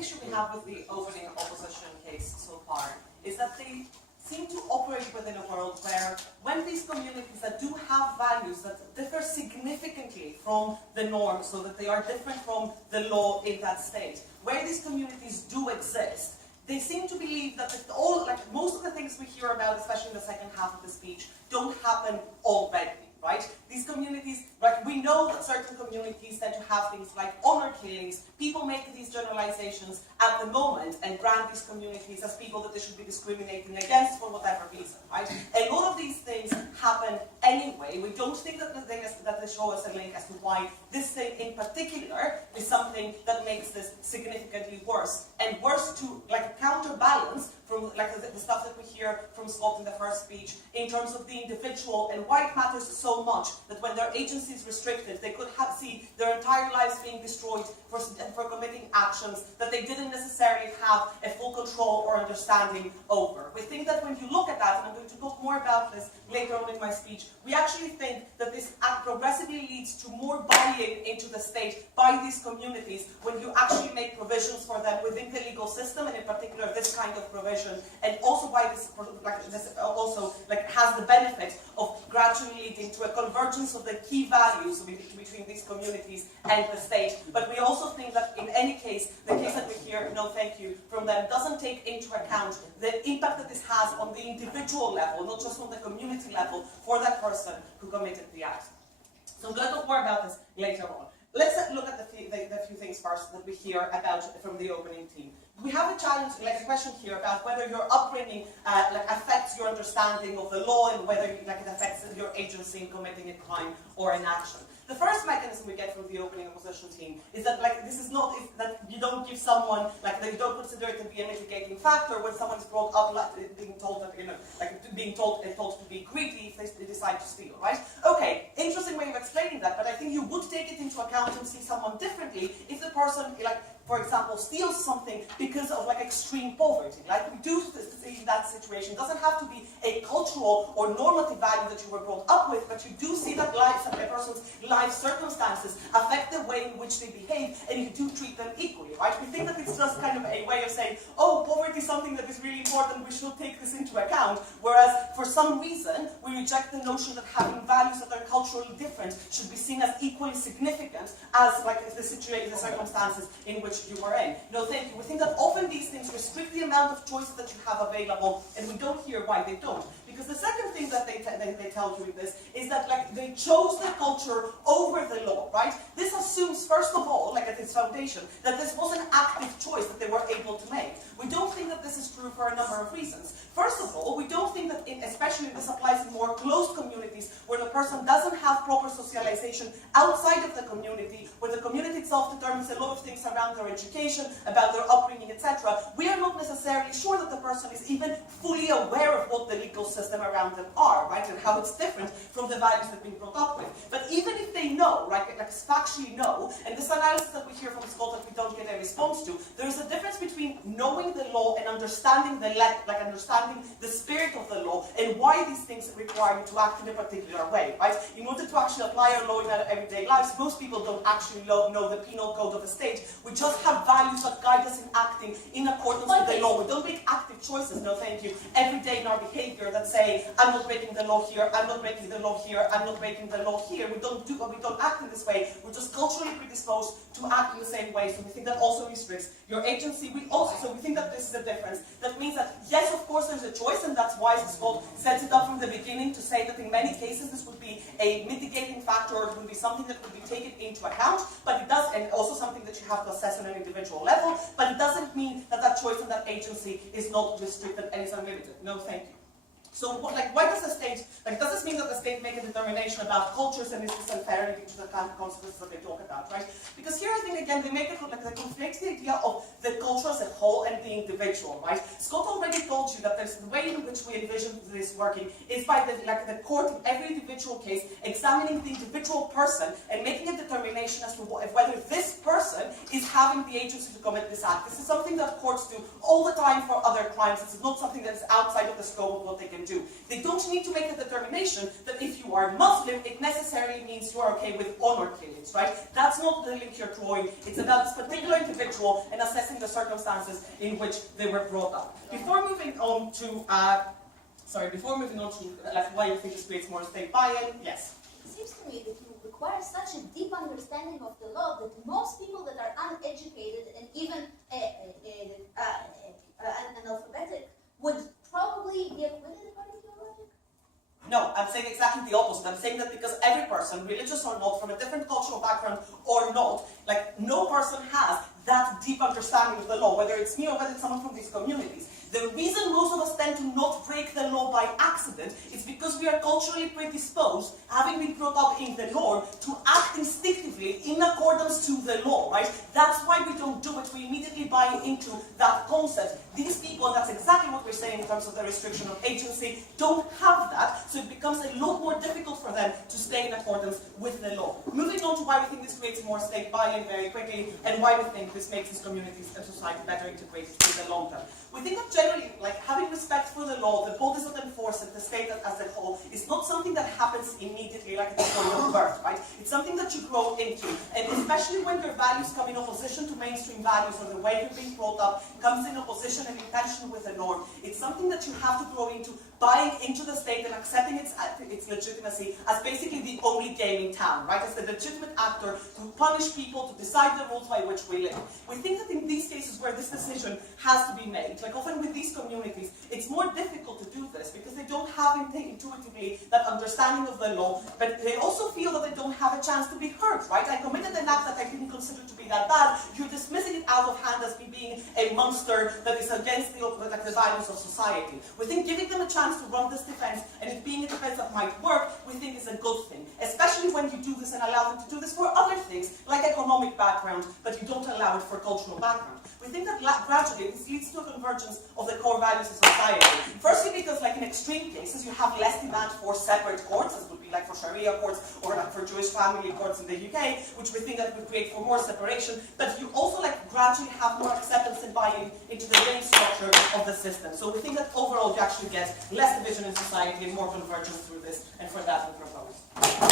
issue we have with the opening opposition case so far is that they seem to operate within a world where when these communities that do have values that differ significantly from the norm, so that they are different from the law in that state, where these communities do exist, they seem to believe that most of the things we hear about, especially in the second half of the speech, don't happen already, right? These communities, we know that certain communities tend to have things like honor killings. People make these generalizations at the moment and brand these communities as people that they should be discriminating against for whatever reason, right? A lot of these things happen anyway. We don't think that they show us a link as to why this thing in particular is something that makes this significantly worse. And worse to counterbalance from the stuff that we hear from Scott in the first speech in terms of the individual and why it matters so much that when their agency is restricted, they could see their entire lives being destroyed for committing actions that they didn't necessarily have a full control or understanding over. We think that when you look at that, and I'm going to talk more about this later on in my speech, we actually think that this act progressively leads to more buy-in into the state by these communities when you actually make provisions for them within the legal system, and in particular this kind of provision, and also why this also has the benefit of gradually leading to a convergence of the key values between these communities and the state. But we also think that in any case, the case that we hear, no thank you, from them doesn't take into account the impact that this has on the individual level, not just on the community level, for that person who committed the act. So I'm going to talk more about this later on. Let's look at the few things first that we hear about from the opening team. We have a challenge, a question here about whether your upbringing affects your understanding of the law and whether it affects your agency in committing a crime or an action. The first mechanism we get from the opening opposition team is that this is not that you don't give someone that you don't consider it to be a mitigating factor when someone's brought up being told that being told to be greedy if they decide to steal, right? Okay, interesting way of explaining that, but I think you would take it into account and see someone differently if the person for example, steals something because of extreme poverty. We do see that situation. It doesn't have to be a cultural or normative value that you were brought up with, but you do see that a person's life circumstances affect the way in which they behave, and you do treat them equally, right? We think that it's just kind of a way of saying, oh, poverty is something that is really important, we should take this into account, whereas for some reason, we reject the notion that having values that are culturally different should be seen as equally significant as the circumstances in which you were in. No, thank you. We think that often these things restrict the amount of choices that you have available, and we don't hear why they don't. Because the second thing that they tell you in this is that they chose the culture over the law, right? This assumes, first of all, at its foundation, that this was an active choice that they were able to make. We don't think that this is true for a number of reasons. First of all, we don't think that, especially this applies in more closed communities, where the person doesn't have proper socialization outside of the community, where the community itself determines a lot of things around their education, about their upbringing, etc. We are not necessarily sure that the person is even fully aware of what the legal system around them are, right, and how it's different from the values they've been brought up with. But even if they know, right, factually know, and this analysis that we hear from Scott that we don't get a response to, there is a difference between knowing the law and understanding understanding the spirit of the law and why these things require you to act in a particular way, right? In order to actually apply our law in our everyday lives, most people don't actually know the penal code of the state. We just have values that guide us in acting in accordance with the law. We don't make active choices, no thank you, every day in our behavior that say, I'm not breaking the law here, I'm not breaking the law here, I'm not breaking the law here. We don't act in this way. We're just culturally predisposed to act in the same way. So we think that also restricts your agency. So we think that this is a difference. That means that, yes, of course, there's a choice, and that's why Scott sets it up from the beginning to say that in many cases this would be a mitigating factor, or it would be something that would be taken into account, but it does, and also something that you have to assess on an individual level, but it doesn't mean that that choice and that agency is not restricted and is unlimited. No, thank you. So, why does the state, does this mean that the state make a determination about cultures, and is this unfair due to the kind of consequences that they talk about, right? Because here I think, again, they make it they conflate the idea of the culture as a whole and the individual, right? Scott already told you that there's the way in which we envision this working is by the court in every individual case examining the individual person and making a determination as to whether this person is having the agency to commit this act. This is something that courts do all the time for other crimes. This is not something that is outside of the scope of what they can can do. They don't need to make a determination that if you are Muslim, it necessarily means you are okay with honor killings, right? That's not the link you're drawing. It's about this particular individual and assessing the circumstances in which they were brought up. Before moving on to like why you think this creates more state buy-in, yes. It seems to me that you require such a deep understanding of the law that most people that are uneducated and even analphabetic would probably be acquitted according to your logic? No, I'm saying exactly the opposite. I'm saying that because every person, religious or not, from a different cultural background or not, like no person has that deep understanding of the law, whether it's me or whether it's someone from these communities. The reason most of us tend to not break the law by accident is because we are culturally predisposed, having been brought up in the norm, to act instinctively in accordance to the law, right? That's why we don't do it. We immediately buy into that concept. These people, and that's exactly what we're saying in terms of the restriction of agency, don't have that, so it becomes a lot more difficult for them to stay in accordance with the law. Moving on to why we think this creates more state buy-in very quickly, and why we think this makes these communities and society better integrated in the long term. We think that generally, like having respect for the law, the bodies that enforce it, the state as a whole, is not something that happens immediately like at the point of birth, right? It's something that you grow into, and especially when your values come in opposition to mainstream values, or the way you're being brought up comes in opposition and in tension with the norm. It's something that you have to grow into, buying into the state and accepting its legitimacy as basically the only game in town, right? As the legitimate actor to punish people, to decide the rules by which we live. We think that in these cases where this decision has to be made, like often with these communities, it's more difficult to do this because they don't have intuitively that understanding of the law, but they also feel that they don't have a chance to be heard, right? I committed an act that I didn't consider to be that bad. You're dismissing it out of hand as me being a monster that is against the values of society. We think giving them a chance to run this defense, and it being a defense that might work, we think is a good thing. Especially when you do this and allow them to do this for other things, like economic background, but you don't allow it for cultural background. We think that gradually this leads to a convergence of the core values of society. Firstly, because like in extreme cases, you have less demand for separate courts, as would be like for Sharia courts or like for Jewish family courts in the UK, which we think that would create for more separation. But you also like gradually have more acceptance and buy-in into the main structure of the system. So we think that overall you actually get less division in society and more convergence through this, and for that we propose.